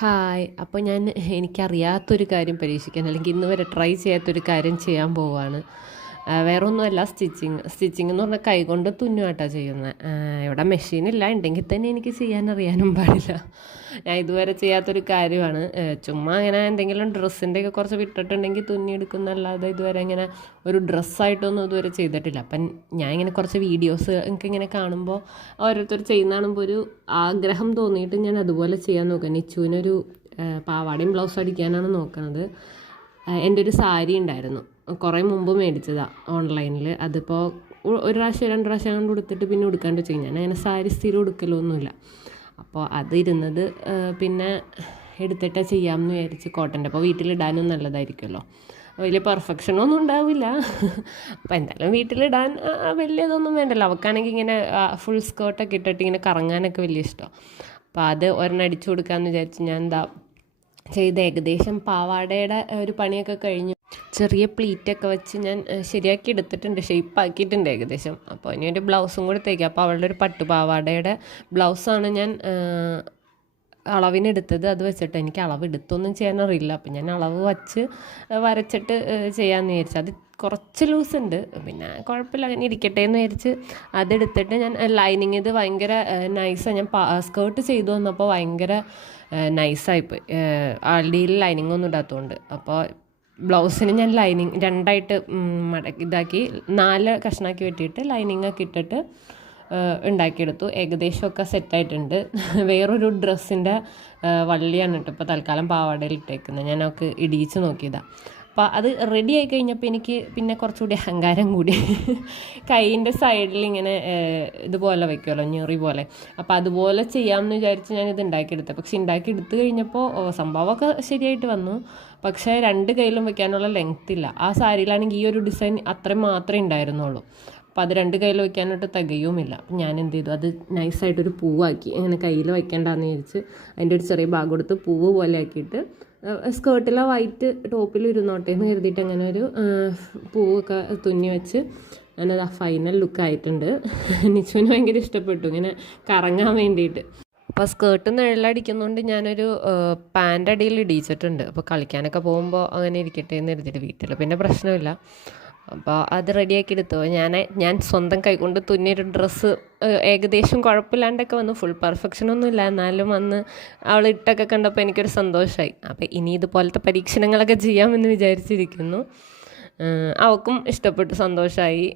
Hi. അപ്പോൾ എനിക്കറിയാത്തൊരു കാര്യം പരീക്ഷിക്കാൻ, അല്ലെങ്കിൽ ഇന്ന് വരെ ട്രൈ ചെയ്യാത്തൊരു കാര്യം ചെയ്യാൻ പോവുകയാണ്. വേറൊന്നുമല്ല, സ്റ്റിച്ചിങ് എന്ന് പറഞ്ഞാൽ കൈകൊണ്ട് തുന്നുവാട്ടോ ചെയ്യുന്നത്. ഇവിടെ മെഷീനില്ല, ഉണ്ടെങ്കിൽ തന്നെ എനിക്ക് ചെയ്യാനറിയാനും പാടില്ല. ഞാൻ ഇതുവരെ ചെയ്യാത്തൊരു കാര്യമാണ്. ചുമ്മാ അങ്ങനെ എന്തെങ്കിലും ഡ്രസ്സിൻ്റെയൊക്കെ കുറച്ച് വിട്ടിട്ടുണ്ടെങ്കിൽ തുന്നിയെടുക്കുന്നല്ലാതെ ഇതുവരെ ഇങ്ങനെ ഒരു ഡ്രസ്സായിട്ടൊന്നും ഇതുവരെ ചെയ്തിട്ടില്ല. അപ്പം ഞാൻ ഇങ്ങനെ കുറച്ച് വീഡിയോസ് എനിക്കിങ്ങനെ കാണുമ്പോൾ ഓരോരുത്തർ ചെയ്യുന്ന കാണുമ്പോൾ ഒരു ആഗ്രഹം തോന്നിയിട്ട് ഞാൻ അതുപോലെ ചെയ്യാൻ നോക്കാം. നിച്ചുവിനൊരു പാവാടയും ബ്ലൗസും അടിക്കാനാണ് നോക്കുന്നത്. എൻ്റെ ഒരു സാരി ഉണ്ടായിരുന്നു, കുറേ മുമ്പ് മേടിച്ചതാണ് ഓൺലൈനിൽ. അതിപ്പോൾ ഒരു പ്രാവശ്യം 2 പ്രാവശ്യം കൊണ്ട് ഉടുത്തിട്ട് പിന്നെ ഉടുക്കാണ്ട് വെച്ചു. ഞാൻ അങ്ങനെ സാരി സ്ഥിരം ഉടുക്കലൊന്നുമില്ല. അപ്പോൾ അതിരുന്നത് പിന്നെ എടുത്തിട്ട് ചെയ്യാമെന്ന് വിചാരിച്ച്. കോട്ടൻ്റെ അപ്പോൾ വീട്ടിലിടാനും നല്ലതായിരിക്കുമല്ലോ, വലിയ പെർഫെക്ഷനൊന്നും ഉണ്ടാവില്ല. അപ്പോൾ എന്തായാലും വീട്ടിലിടാൻ വലിയതൊന്നും വേണ്ടല്ലോ. അവൾക്കാണെങ്കിൽ ഇങ്ങനെ ഫുൾ സ്കേർട്ടൊക്കെ ഇട്ടിട്ട് ഇങ്ങനെ കറങ്ങാനൊക്കെ വലിയ ഇഷ്ടമാണ്. അപ്പോൾ അത് ഒരെണ്ണം അടിച്ചു കൊടുക്കാമെന്ന് വിചാരിച്ച് ഞാൻ ചെയ്ത് ഏകദേശം പാവാടയുടെ ഒരു പണിയൊക്കെ കഴിഞ്ഞു. ചെറിയ പ്ലീറ്റൊക്കെ വെച്ച് ഞാൻ ശരിയാക്കി എടുത്തിട്ടുണ്ട്, ഷേപ്പാക്കിയിട്ടുണ്ട് ഏകദേശം. അപ്പോൾ ഇനി ഒരു ബ്ലൗസും കൂടി തയ്ക്കാം. അപ്പോൾ അവളുടെ ഒരു പട്ടുപാവാടയുടെ ബ്ലൗസാണ് ഞാൻ അളവിനെടുത്തത്. അത് വെച്ചിട്ട് എനിക്ക് അളവ് എടുത്തൊന്നും ചെയ്യാനറിയില്ല. അപ്പം ഞാൻ അളവ് വച്ച് വരച്ചിട്ട് ചെയ്യാമെന്ന് വിചാരിച്ചു. അത് കുറച്ച് ലൂസുണ്ട്, പിന്നെ കുഴപ്പമില്ല, അങ്ങനെ ഇരിക്കട്ടെ എന്ന് വിചാരിച്ച് അതെടുത്തിട്ട് ഞാൻ ലൈനിങ് ഇത് ഭയങ്കര നൈസാണ്. ഞാൻ സ്കേർട്ട് ചെയ്തു വന്നപ്പോൾ ഭയങ്കര നൈസായിപ്പോയി, അടിയിൽ ലൈനിങ് ഒന്നും ഇടാത്തതുകൊണ്ട്. അപ്പോൾ ബ്ലൗസിന് ഞാൻ ലൈനിങ് രണ്ടായിട്ട് ഇതാക്കി 4 കഷ്ണാക്കി വെട്ടിയിട്ട് ലൈനിങ്ങൊക്കെ ഇട്ടിട്ട് ഉണ്ടാക്കിയെടുത്തു. ഏകദേശമൊക്കെ സെറ്റായിട്ടുണ്ട്. വേറൊരു ഡ്രസ്സിൻ്റെ വള്ളിയാണ് കേട്ടോ ഇപ്പോൾ തൽക്കാലം പാവാടയിൽ ഇട്ടേക്കുന്നത്. ഞാൻ അവൾക്ക് ഇടിയിച്ച് നോക്കിയതാണ്. അപ്പോൾ അത് റെഡി ആയി കഴിഞ്ഞപ്പോൾ എനിക്ക് പിന്നെ കുറച്ചുകൂടി അഹങ്കാരം കൂടി. കൈയിൻ്റെ സൈഡിൽ ഇങ്ങനെ ഇതുപോലെ വയ്ക്കുമല്ലോ, ഞെറി പോലെ. അപ്പോൾ അതുപോലെ ചെയ്യാമെന്ന് വിചാരിച്ച് ഞാനിത് ഉണ്ടാക്കിയെടുത്തത്. പക്ഷെ ഉണ്ടാക്കിയെടുത്ത് കഴിഞ്ഞപ്പോൾ സംഭവമൊക്കെ ശരിയായിട്ട് വന്നു. പക്ഷേ 2 കൈയിലും വെക്കാനുള്ള ലെങ്ത് ഇല്ല. ആ സാരിയിലാണെങ്കിൽ ഈ ഒരു ഡിസൈൻ അത്രയും മാത്രമേ ഉണ്ടായിരുന്നുള്ളൂ. അപ്പോൾ അത് 2 കയ്യിൽ വയ്ക്കാനായിട്ട് തികയുമില്ല. അപ്പം ഞാൻ എന്ത് ചെയ്തു, അത് നൈസായിട്ടൊരു പൂവാക്കി. അങ്ങനെ കയ്യിൽ വയ്ക്കേണ്ടെന്ന് വിചാരിച്ച് അതിൻ്റെ ഒരു ചെറിയ ഭാഗം എടുത്ത് പൂവ് പോലെ ആക്കിയിട്ട് സ്കേർട്ടിലെ വൈറ്റ് ടോപ്പിൽ ഇരുന്നോട്ടെ എന്ന് കരുതിയിട്ട് അങ്ങനെ ഒരു പൂവൊക്കെ തുന്നി വെച്ച് ഞാനത് ഫൈനൽ ലുക്കായിട്ടുണ്ട്. നിച്ചുവിന് ഭയങ്കര ഇഷ്ടപ്പെട്ടു ഇങ്ങനെ കറങ്ങാൻ വേണ്ടിയിട്ട്. അപ്പോൾ സ്കേർട്ട് നിഴലടിക്കുന്നതുകൊണ്ട് ഞാനൊരു പാൻ്റ് അടിയിൽ ഇടിയിച്ചിട്ടുണ്ട്. അപ്പോൾ കളിക്കാനൊക്കെ പോകുമ്പോൾ അങ്ങനെ ഇരിക്കട്ടെ എന്ന് കരുതിയിട്ട് വീട്ടിൽ പിന്നെ പ്രശ്നമില്ല. അപ്പോൾ അത് റെഡിയാക്കി എടുത്തു. ഞാൻ സ്വന്തം കൈകൊണ്ട് തുന്നിയൊരു ഡ്രസ്സ് ഏകദേശം കുഴപ്പമില്ലാണ്ടൊക്കെ വന്നു. ഫുൾ പെർഫെക്ഷനൊന്നും ഇല്ല, എന്നാലും വന്ന് അവൾ ഇട്ടൊക്കെ കണ്ടപ്പോൾ എനിക്കൊരു സന്തോഷമായി. അപ്പോൾ ഇനി ഇതുപോലത്തെ പരീക്ഷണങ്ങളൊക്കെ ചെയ്യാമെന്ന് വിചാരിച്ചിരിക്കുന്നു. അവൾക്കും ഇഷ്ടപ്പെട്ടു, സന്തോഷമായി.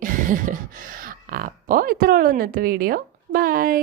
അപ്പോൾ ഇത്രേ ഉള്ളൂ ഇന്നത്തെ വീഡിയോ. ബൈ.